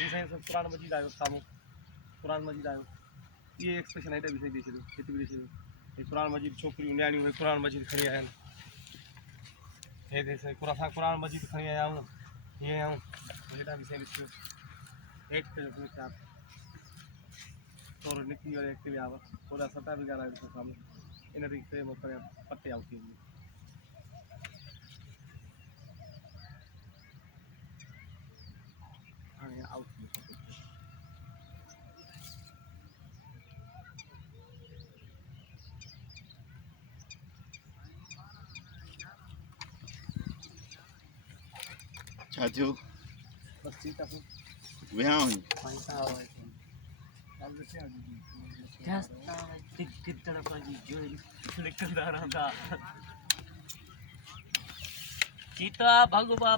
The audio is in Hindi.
ये साईं कुरान मजीद आयो साम्हूं कुरान मजीद आयो ये एक्सप्रेशन हेॾे बि साईं ॾेई छॾियो हिते बि ॾेई छॾियो कुरान मजीद छोकिरियूं न्याणियूं भई कुरान मजीद खणी आया आहिनि हेॾे साईं असां कुरान मजीद खणी आया आहियूं हीअं आहियूं हेॾा बि साईं ॾिसियो हेठि कयो निकिता थोरो निकिरी वियो हिते विया हुआ होॾा सता बि ॻाल्हायो ॾिसो साम्हूं इन ते करे परियां पटे आउट थी वेंदी हाणे आउट थी वियो छा थियो बस ठीकु आहे विया हुई चीता भगवा